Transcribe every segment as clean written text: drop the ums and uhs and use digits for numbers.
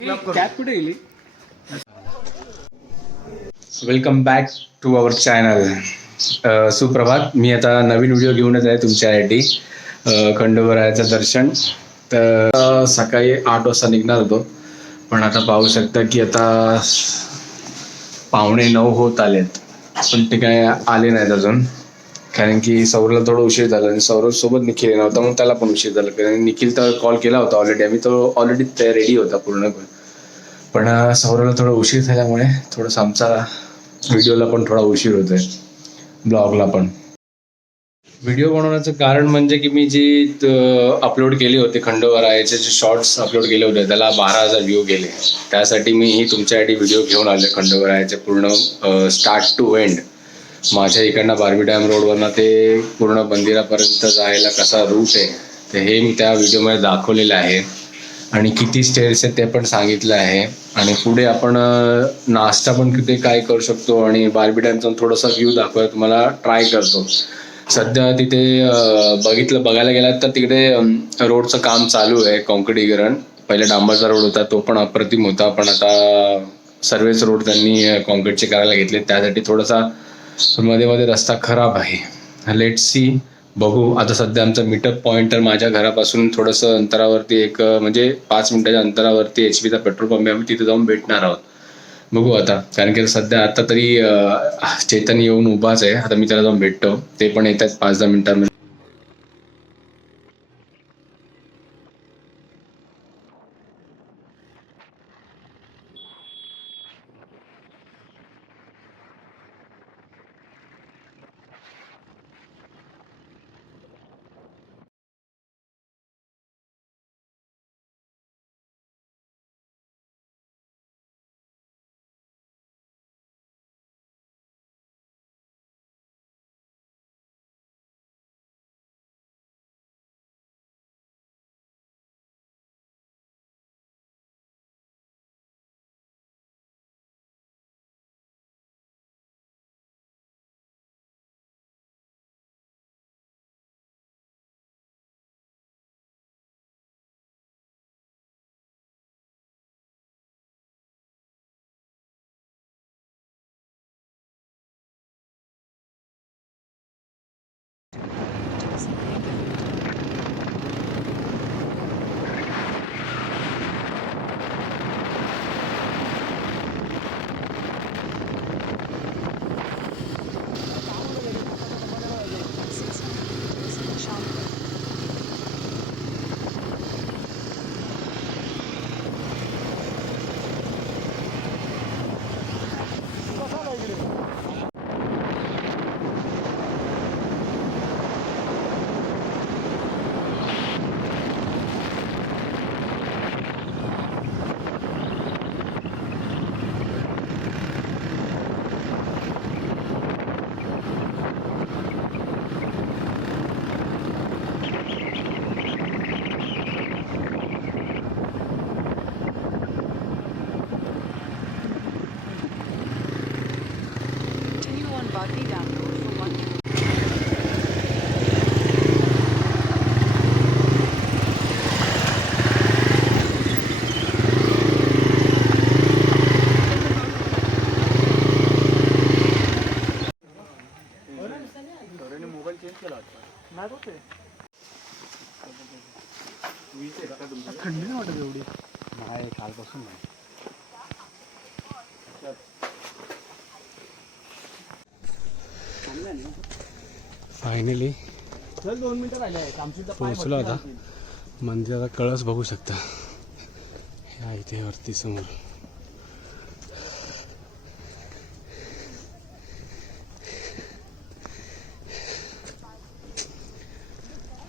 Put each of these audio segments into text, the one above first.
Cap कुठे गेली? Welcome back to our channel. सुप्रभात. मी आता नवीन व्हिडिओ घेऊनच आहे तुमच्यासाठी. खंडोबारायाचं दर्शन. तर सकाळी 8 वाजता निघणार होतो, पण आता पाहू शकता की आता 8:45 होत आलेत, पण ते काय आले नाहीत अजून. कारण की सौरला थोडं उशीर झाला आणि सौरभ सोबत निखिल नव्हता, मग त्याला पण उशीर झाला. कारण निखिल तर कॉल केला होता ऑलरेडी, आम्ही तो ऑलरेडी रेडी होता पूर्णपणे. पण सौरभला थोडा उशीर झाल्यामुळे थोडंसं आमचा व्हिडिओला पण थोडा उशीर होतोय, ब्लॉगला पण. व्हिडिओ बनवण्याचं कारण म्हणजे की मी जी अपलोड केले होते खंडोबारायाचे जे शॉर्ट्स अपलोड केले होते त्याला 12,000 व्ह्यू गेले. त्यासाठी मी ही तुमच्यासाठी व्हिडिओ घेऊन आले खंडोबारायाचे पूर्ण स्टार्ट टू एंड. माझ्या इकडनं बारबी डॅम रोडवरनं ते पूर्ण मंदिरापर्यंत जायला कसा रूट आहे ते हे मी त्या व्हिडिओमध्ये दाखवलेलं आहे. आणि किती स्टेअर्स आहेत ते पण सांगितलं आहे. आणि पुढे आपण नाश्ता पण किती काय करू शकतो आणि बारबी डॅमचा थोडासा व्ह्यू दाखवायला तुम्हाला ट्राय करतो. सध्या तिथे बघायला गेलात तर तिकडे रोडचं काम चालू आहे, काँक्रिटीकरण. पहिले डांबरचा रोड होता तो पण अप्रतिम होता, पण आता सर्वेच रोड त्यांनी काँक्रीटचे करायला घेतले. त्यासाठी थोडासा मध्ये मध्ये रस्ता खराब आहे. लेट्स सी, बघू. आता सध्या आमचा मीटअप पॉईंट तर माझ्या घरापासून थोडंसं अंतरावरती एक म्हणजे 5 मिनिटाच्या अंतरावरती HP चा पेट्रोल पंप आहे, आम्ही तिथे जाऊन भेटणार आहोत. बघू आता, कारण की सध्या आता तरी चेतन येऊन उभाच आहे. आता मी त्याला जाऊन भेटतो, ते पण येत आहेत 5-10 मिनिटांमध्ये. थंडी नाही वाटत एवढी? नाही, कालपासून नाही. फायनली 2 मिनिटं राहिले आहेत आमची. पोहोचलो आता. मंदिराचा कळस बघू शकता, ह्या इथे वरती समोर.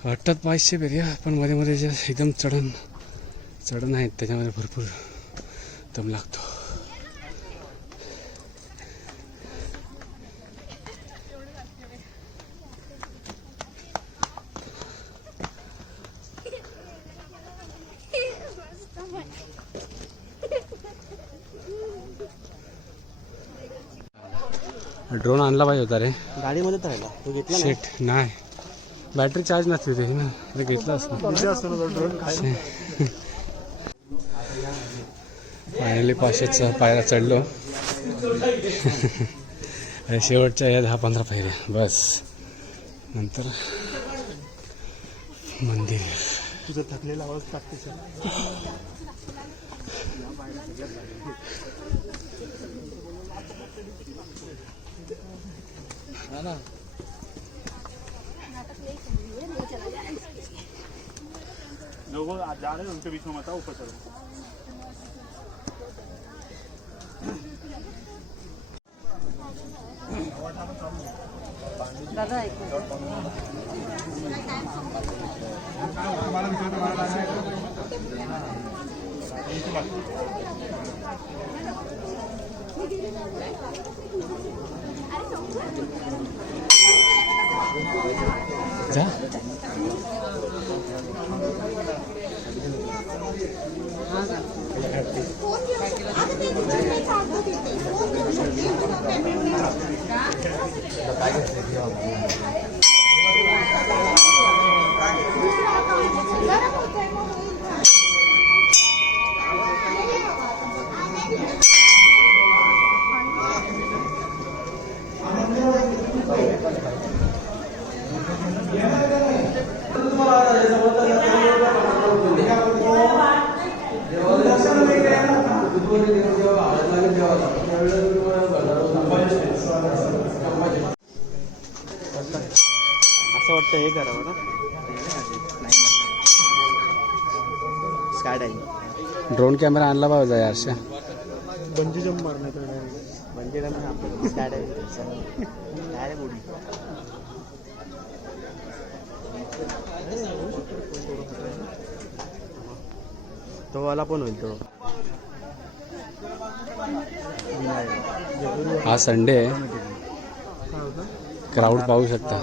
वाटतात 500 पेऱ्या, पण मध्ये मध्ये जे एकदम चढण आहेत त्याच्यामध्ये भरपूर दम लागतो. ड्रोन आणला पाहिजे होता रे, गाडीमध्ये राहिला तो. घेतला सेट नाही, बॅटरी चार्ज नसते ते ना, घेतला असं. फायनली 500च्या पायऱ्या चढलो. शेवटच्या या 10-15 पायऱ्या बस, नंतर मंदिर. तुझं थकलेला आवाज टाकते सर. लोग जा रहे हैं, उनके बीच में मत आओ, ऊपर चलो. दादा जा. असं वाटतं हे करावं ना, स्काय डायव्हिंग. ड्रोन कॅमेरा आणला पाहिजे यारशा. बंजी जंप मारण्यात bungee jump sky diving direct उडी. तो वाला पण होईल तो. हा संडे आहे, क्राऊड पाहू शकता.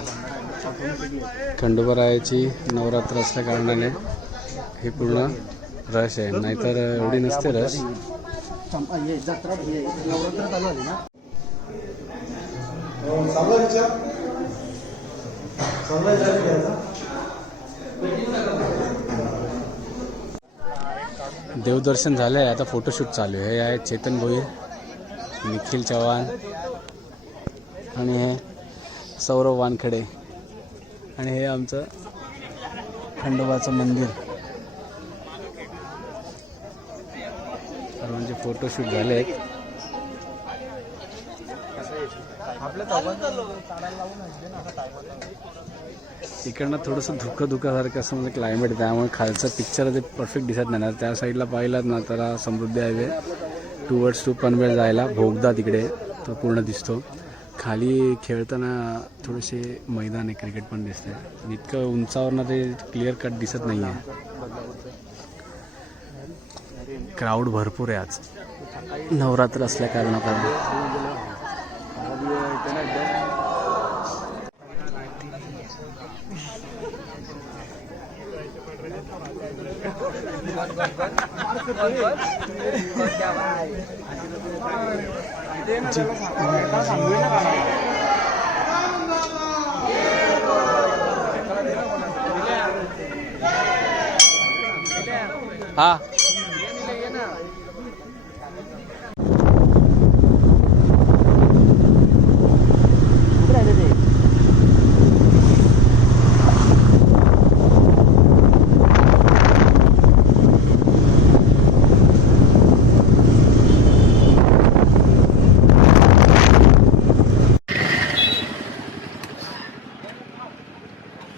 खंडोबारायाची नवरात्र असल्या कारणाने हे पूर्ण रश आहे, नाहीतर एवढी नसते रश. देवदर्शन झालं आहे, आता फोटोशूट चालू आहे. हे आहे चेतन भोईर, निखिल चव्हाण आणि हे सौरव वानखडे, आणि हे आमचं खंडोबाचं मंदिर. सर्वांचे फोटोशूट झाले आहेत. इकडनं थोडंसं धुकं असं म्हणजे क्लायमेट, त्यामुळे खालचं पिक्चर ते परफेक्ट दिसत नाही. त्या साईडला पाहिलात ना तर समृद्धी हायवे टुवर्ड्स टू पनवेल जायला भोगदा तिकडे तो पूर्ण दिसतो. खाली खेळताना थोडेसे मैदान आहे, क्रिकेट पण दिसते. इतकं उंचावरनं ते क्लिअर कट दिसत नाही आहे. क्राऊड भरपूर आहे आज, नवरात्र असल्या कारणाकडे. हा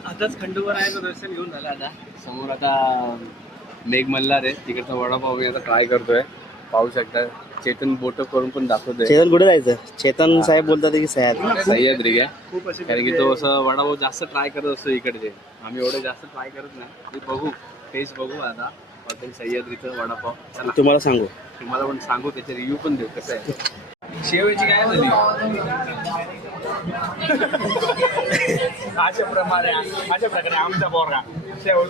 आताच खंडोबारायाचं दर्शन घेऊन झालं. आता समोर आता मेघमल्हार आहे, तिकडचा वडापाव मी आता ट्राय करतोय. पाहू शकता चेतन बोट करून पण दाखवतोय. चेतन कुठे जायचं? चेतन साहेब बोलतात की सह्याद्री आहे, कारण की तो असं वडापाव जास्त ट्राय करत असतो इकडचे. आम्ही एवढे जास्त ट्राय करत नाही. बघू, टेस्ट बघू आता हॉटेल सह्याद्रीचं वडापाव. तुम्हाला सांगू, तुम्हाला पण सांगू, त्याचे रिव्ह्यू पण देऊ कसं आहे. शेवची काय झाली अशा प्रकारे आमचा बोरगा शेव.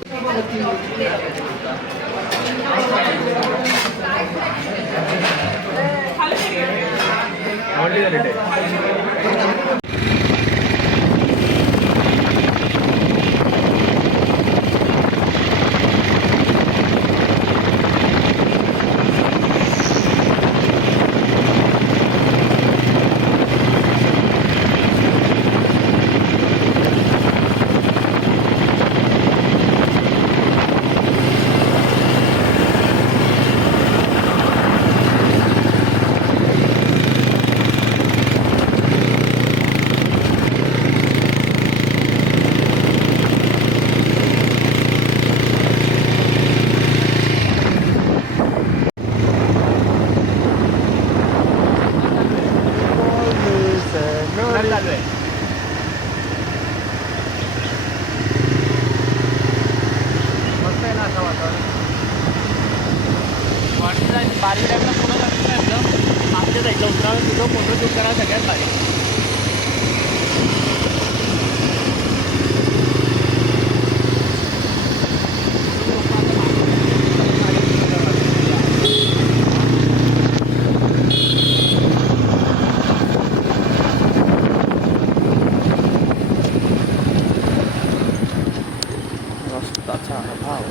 बारवी डॅमला फोटो काढून आमच्या साईडला उतरावर तुझं फोटो शूट करा सगळ्यात भारी. रस्ताचा अभाव.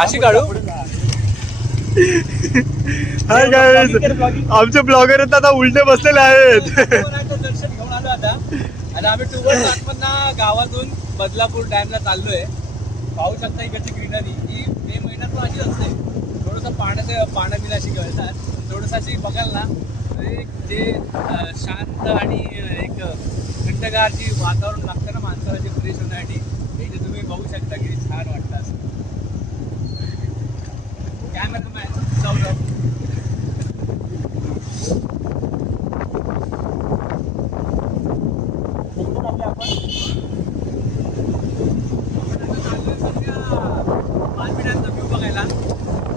अशी काढू. हाय गाईज, आमचे ब्लॉगर आहेत आता उलटे बसलेले आहेत. दर्शन घेऊन आलो आता आणि आम्ही टूवर्स आतमधना गावातून बदलापूर डॅमला चाललोय. पाहू शकता इकडची ग्रीनरी ही मे महिन्यात पण अशी असते. थोडंसं पाण्यात बिना अशी गळतात थोडंसं अशी बघाल ना जे शांत आणि एक थंडगार जी वातावरण लागतं ना माणसाला जे फ्रेश होण्यासाठी हे जे तुम्ही बघू शकता की छान वाटतं. कॅमेरामॅन सौरभ. पानपिढ्यांचा व्ह्यू बघायला.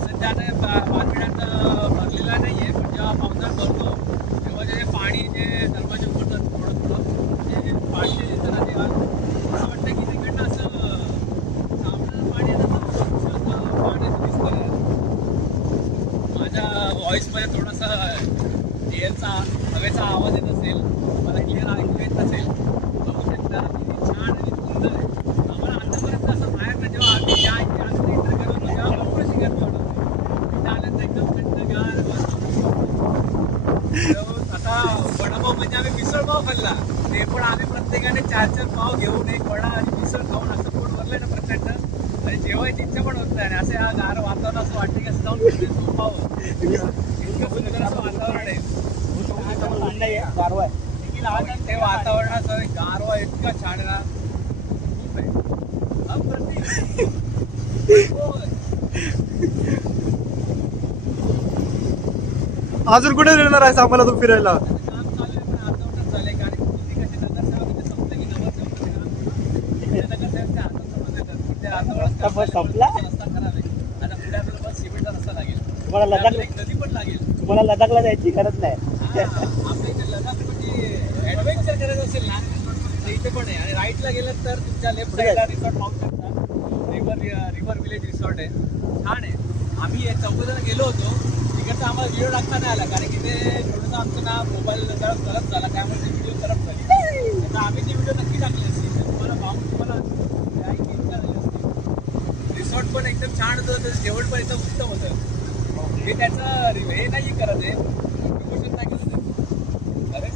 सध्या आता पानपिढ्यांचा भरलेला नाहीये पण जेव्हा पावसाळा भरतो तेव्हा जे पाणी जे दरवाजे उघडतात थोडं ते पाणी जे येतं ना तेव्हा असं वाटतं की तिकडनं असं साबणाचं पाणी पाणी दिसतं. माझ्या व्हॉइसमध्ये थोडासा एअरचा हवेचा आवाज येत असेल, मला क्लिअर ऐकू येत नसेल, बघू शकता किती छान आणि सुंदर आहे. आम्हाला आतापर्यंत असं बाहेर जेव्हा आम्ही या एंटर करतो तेव्हा भरपूर अशी गर्दी वाटत इथं आल्यानंतर एकदम थंडगार. आता वडापाव म्हणजे आम्ही मिसळपाव खाल्ला ते पण आम्ही प्रत्येकाने 4-4 पाव घेऊन एक वडा आणि मिसळ खाऊन असं पोट भरलंय ना प्रचंड आणि जेवायची इच्छा पण होत नाही. आणि असं या गार वातावरण असं वाटतं की असं जाऊन झोपावं. इतकं सुंदर असं वातावरण आहे. गारवा आहे ते वातावरणाचं गारवा इतका छान आहे ना खूप आहे. अजून कुठे देणार आहे आम्हाला तू फिरायला? काम चालू आहे पण अर्धवटच झालंय कारण तुम्ही कसे नगरसेवक इथे संपलं की नगरसेवक नगरसेवकच्या हातात समजलं ते अर्धवटच संपला रस्ता खराब आहे. आता पुढे आपल्याला बस सिमेंटचा रस्ता लागेल. तुम्हाला लदाख एक नदी पण लागेल. तुम्हाला लदाखला जायची गरज नाही. आपल्या इथे लदाख म्हणजे ऍडव्हेंचर करायचं असेल ना तर इथे पण आहे. आणि राईटला गेलं तर तुमच्या लेफ्ट साईडला रिसॉर्ट पाहू शकता. रिव्हर विलेज रिसॉर्ट आहे, छान आहे. आम्ही 14 जण गेलो होतो. तिकडचा आम्हाला व्हिडिओ टाकता नाही आला कारण की ते थोडंसं आमचं ना मोबाईल जरा खराब झाला त्यामुळे ती व्हिडिओ खराब झाली. आता आम्ही ती व्हिडिओ नक्की टाकली असती तुम्हाला पाहून तुम्हाला इच्छा झाली असते. रिसॉर्ट पण एकदम छान होतं, त्याचं जेवण पण एकदम उत्तम होतं. हे त्याचं हे नाही करत आहे प्रमोशन नाही करत आहे. अरे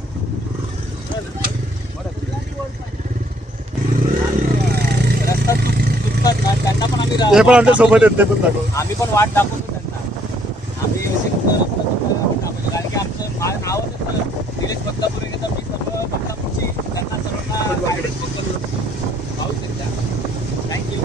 ते पण आमच्या सोबत आहेत, ते पण दाखव. आम्ही पण वाट दाखवतो त्यांना. आम्ही असे कारण की आमचं नावच येतं निलेश बदलापूर तर मी सर्व बदलापूरची त्यांना सर्वांना guidance बद्दल पाहू शकता. थँक्यू.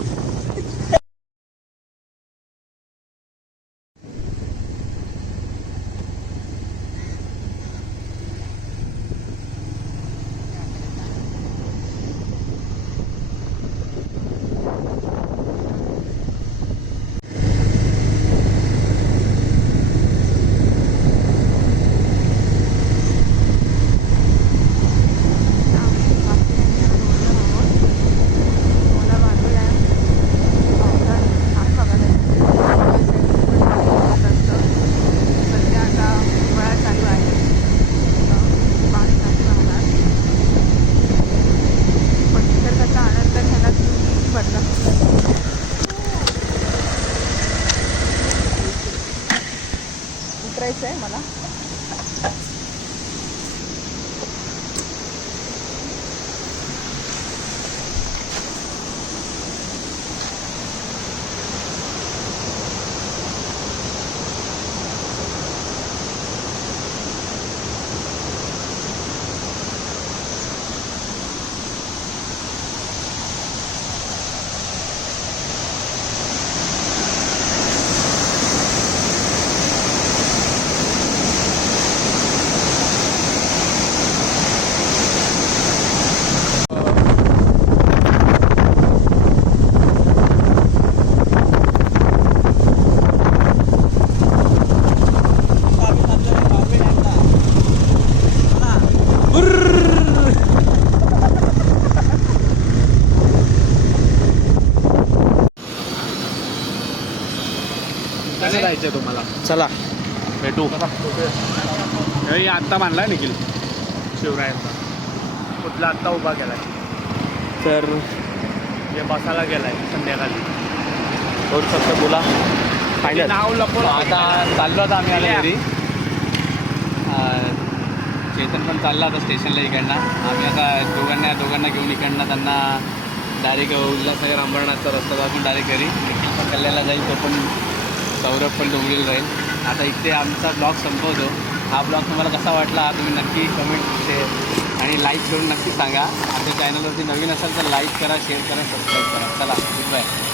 उतरायचं आहे मला. कसं जायचंय तुम्हाला? चला भेटू. हे आत्ता मानलाय निखिल शिवरायांचा कुठला आत्ता उभा केलाय तर जे बसायला गेलाय संध्याकाळी. दोन शब्द बोला. ते नाव लपवलं. आता चाललो आता आम्ही आलो घरी. चेतन पण चालला आता स्टेशनला इकडनं. आम्ही आता दोघांना घेऊन इकडनं त्यांना डायरेक्ट उल्हासनगर अंबरनाथचा रस्ता दाखवून डायरेक्ट घरी. निखिल पण कल्याणला जाईल, तो पण सौरभ पण डोंगरीला राहील. आता इथे आमचा ब्लॉग संपवतो. हा ब्लॉग तुम्हाला कसा वाटला तुम्ही नक्की कमेंट शेअर आणि लाईक करून नक्की सांगा. आपल्या चॅनलवरती नवीन असाल तर लाईक करा, शेअर करा, सबस्क्राईब करा. चला गुड बाय.